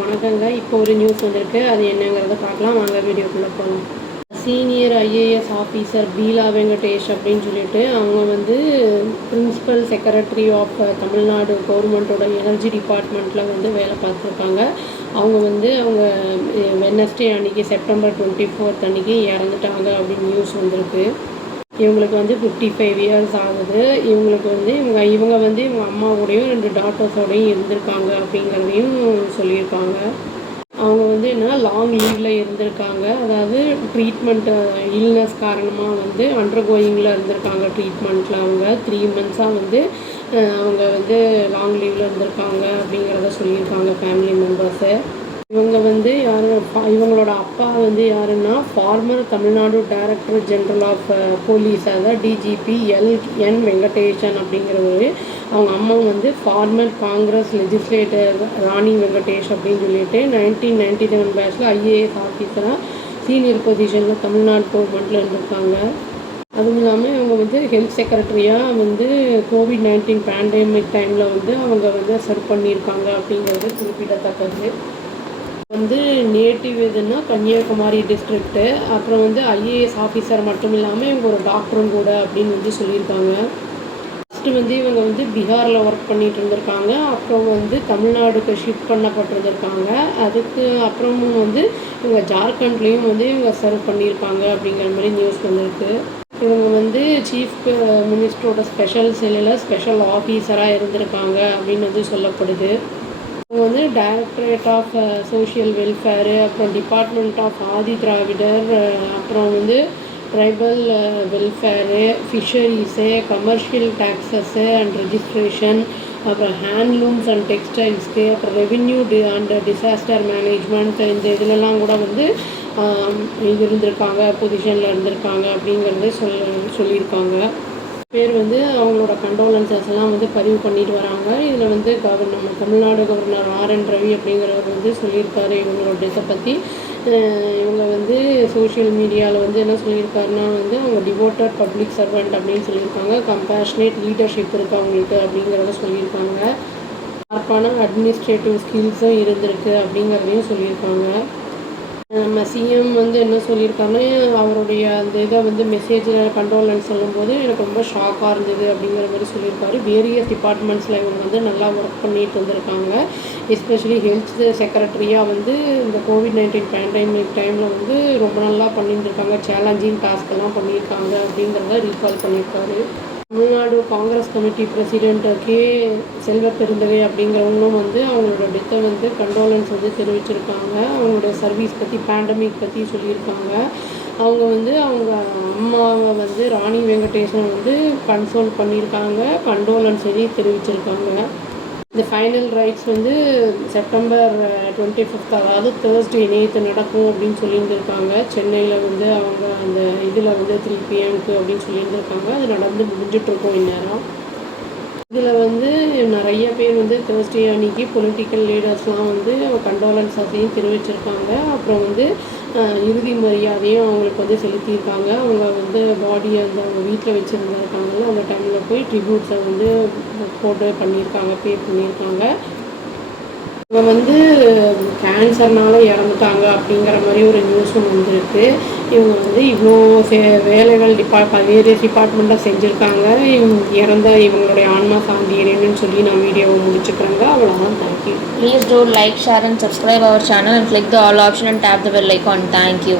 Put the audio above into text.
வணக்கங்க. இப்போ ஒரு நியூஸ் வந்திருக்கு. அது என்னங்கிறத பார்க்கலாம். வாங்க வீடியோக்குள்ளே போகலாம். Senior IAS officer Beela Venkatesh அப்படின்னு சொல்லிட்டு அவங்க வந்து பிரின்சிபல் செக்ரட்டரி ஆஃப் தமிழ்நாடு கவர்மெண்ட்டோட எனர்ஜி டிபார்ட்மெண்ட்டில் வந்து வேலை பார்த்துருக்காங்க. அவங்க வெட்னஸ்டே அன்றைக்கி செப்டம்பர் 24 அன்றைக்கி இறந்துட்டாங்க அப்படின்னு நியூஸ் வந்திருக்கு. இவங்களுக்கு வந்து 55 இயர்ஸ் ஆகுது. இவங்க அம்மாவோடையும் 2 டாட்டர்ஸோடையும் இருந்திருக்காங்க அப்படிங்கிறதையும் சொல்லியிருக்காங்க. அவங்க வந்து லாங் லீவில் இருந்திருக்காங்க. அதாவது இல்னஸ் காரணமாக வந்து அண்டர்கோயிங்கில் இருந்திருக்காங்க. ட்ரீட்மெண்ட்டில் அவங்க 3 மந்த்ஸாக வந்து அவங்க வந்து லாங் லீவில் இருந்திருக்காங்க அப்படிங்கிறத சொல்லியிருக்காங்க ஃபேமிலி மெம்பர்ஸு. இவங்களோட அப்பா வந்து யாருன்னா former Tamil Nadu director general of police, அதாவது டிஜிபி என் வெங்கடேஷன் அப்படிங்கிறவர். அவங்க அம்மா வந்து ஃபார்மர் காங்கிரஸ் லெஜிஸ்லேட்டர் ராணி வெங்கடேஷ் அப்படின்னு சொல்லிட்டு 1997 பேட்சில் ஐஏஎஸ் ஆஃபீஸராக சீனியர் பொசிஷனில் தமிழ்நாடு கவர்மெண்ட்டில் இருந்திருக்காங்க. அதுவும் இல்லாமல் இவங்க வந்து ஹெல்த் செக்ரட்டரியாக வந்து COVID-19 பேண்டமிக் டைமில் வந்து அவங்க வந்து சர்வ் பண்ணியிருக்காங்க அப்படிங்கிறது குறிப்பிடத்தக்கது. நேட்டிவ் எதுன்னா கன்னியாகுமரி டிஸ்ட்ரிக்ட்டு. அப்புறம் வந்து ஐஏஎஸ் ஆஃபீஸர் மட்டும் இல்லாமல் இவங்க ஒரு டாக்டரும் கூட அப்படின்னு வந்து சொல்லியிருக்காங்க. ஃபஸ்ட்டு வந்து இவங்க வந்து பீகாரில் ஒர்க் பண்ணிகிட்டு இருந்திருக்காங்க. அப்புறம் வந்து தமிழ்நாடுக்கு ஷிஃப்ட் பண்ணப்பட்டிருந்திருக்காங்க. அதுக்கு அப்புறமும் வந்து இவங்க ஜார்க்கண்ட்லேயும் வந்து இவங்க சர்வ் பண்ணியிருக்காங்க அப்படிங்கிற மாதிரி நியூஸ் வந்திருக்கு. இவங்க வந்து சீஃப் மினிஸ்டரோட ஸ்பெஷல் செல்லில் ஸ்பெஷல் ஆஃபீஸராக இருந்திருக்காங்க அப்படின்னு வந்து சொல்லப்படுது. இவங்க வந்து டைரக்டரேட் ஆஃப் சோஷியல் வெல்ஃபேரு, அப்புறம் டிபார்ட்மெண்ட் ஆஃப் ஆதி திராவிடர், அப்புறம் வந்து tribal welfare, fisheries, commercial taxes and registration, அப்புறம் ஹேண்ட்லூம்ஸ் அண்ட் டெக்ஸ்டைல்ஸ்க்கு, அப்புறம் ரெவின்யூ அண்ட் டிசாஸ்டர் மேனேஜ்மெண்ட், இந்த இதிலெல்லாம் கூட வந்து இருந்திருக்காங்க, பொசிஷனில் இருந்திருக்காங்க அப்படிங்கிறத சொல்லியிருக்காங்க. பேர் வந்து அவங்களோட கண்டோலன்சஸ் எல்லாம் வந்து பதிவு பண்ணிட்டு வராங்க. இதில் வந்து நம்ம தமிழ்நாடு கவர்னர் RN ரவி அப்படிங்கிறவர் வந்து சொல்லியிருக்காரு இவங்களோட இதை பற்றி. இவங்க வந்து சோஷியல் மீடியாவில் வந்து என்ன சொல்லியிருக்காருன்னா வந்து அவங்க டிவோட்டட் பப்ளிக் சர்வெண்ட் அப்படின்னு சொல்லியிருக்காங்க. கம்பேஷனேட் லீடர்ஷிப் இருக்குது அவங்களுக்கு அப்படிங்கிறத சொல்லியிருக்காங்க. ஷார்ப்பான அட்மினிஸ்ட்ரேட்டிவ் ஸ்கில்ஸும் இருந்திருக்கு அப்படிங்கிறதையும் சொல்லியிருக்காங்க. நம்ம சிஎம் வந்து என்ன சொல்லியிருக்காருன்னா அவருடைய அந்த இதை வந்து மெசேஜில் கண்டோலன்ஸ் சொல்லும்போது எனக்கு ரொம்ப ஷாக்காக இருந்தது அப்படிங்கிற மாதிரி சொல்லியிருக்காரு. வேரியஸ் டிபார்ட்மெண்ட்ஸில் இவங்க வந்து நல்லா ஒர்க் பண்ணிட்டு வந்திருக்காங்க. எஸ்பெஷலி ஹெல்த் செக்ரட்டரியாக வந்து இந்த COVID-19 பேண்டமிக் டைமில் வந்து ரொம்ப நல்லா பண்ணிட்டு இருக்காங்க. சேலஞ்சிங் டாஸ்க்கெல்லாம் பண்ணியிருக்காங்க அப்படிங்கிறத ரீகால் பண்ணியிருக்காரு. தமிழ்நாடு காங்கிரஸ் கமிட்டி பிரசிடெண்ட் செல்வ பெருந்தகை அப்படிங்கிறவங்களும் வந்து அவங்களோட டெத்தை வந்து கண்டோலன்ஸ் வந்து தெரிவிச்சிருக்காங்க. அவங்களோட சர்வீஸ் பற்றி பேண்டமிக் பற்றி சொல்லியிருக்காங்க. அவங்க அம்மாவை வந்து ராணி வெங்கடேஷன் வந்து கன்சோல் பண்ணியிருக்காங்க, கண்டோலன்ஸ் எதையும் தெரிவிச்சிருக்காங்க. இந்த ஃபைனல் ரைட்ஸ் வந்து செப்டம்பர் 25, அதாவது தேர்ஸ்டே நேற்று நடக்கும் அப்படின்னு சொல்லியிருந்திருக்காங்க. சென்னையில் வந்து அவங்க அந்த இதில் வந்து 3 PM அப்படின்னு சொல்லியிருந்திருக்காங்க. அது நடந்து முடிஞ்சிட்ருக்கோம் இந்நேரம். இதில் வந்து நிறைய பேர் வந்து தேர்ஸ்டே அன்றைக்கி பொலிட்டிக்கல் லீடர்ஸ்லாம் வந்து கண்டோலன்ஸையும் தெரிவிச்சிருக்காங்க. அப்புறம் வந்து இறுதி மரியாதையும் அவங்களுக்கு வந்து செலுத்தியிருக்காங்க. அவங்க வந்து பாடியை வந்து அவங்க வீட்டில் வச்சுருந்துருக்காங்கல்ல, அந்த டைமில் போய் ட்ரிபியூட்ஸை வந்து போட்டு பண்ணியிருக்காங்க, பே பண்ணியிருக்காங்க. இவங்க வந்து கேன்சர்னால இறந்துட்டாங்க அப்படிங்கிற மாதிரி ஒரு நியூஸும் வந்திருக்கு. இவங்க வந்து இவ்வளோ வேலைகள் வேரியஸ் டிபார்ட்மெண்ட்டாக செஞ்சுருக்காங்க. இறந்த இவங்களுடைய ஆன்மா சாந்தி அடையணும்னு சொல்லி நான் வீடியோவை முடிச்சுக்கிறேங்க. அவ்வளோதான். Thank you. Please do like, share and subscribe our channel and click the all option and tap the bell icon. Thank you.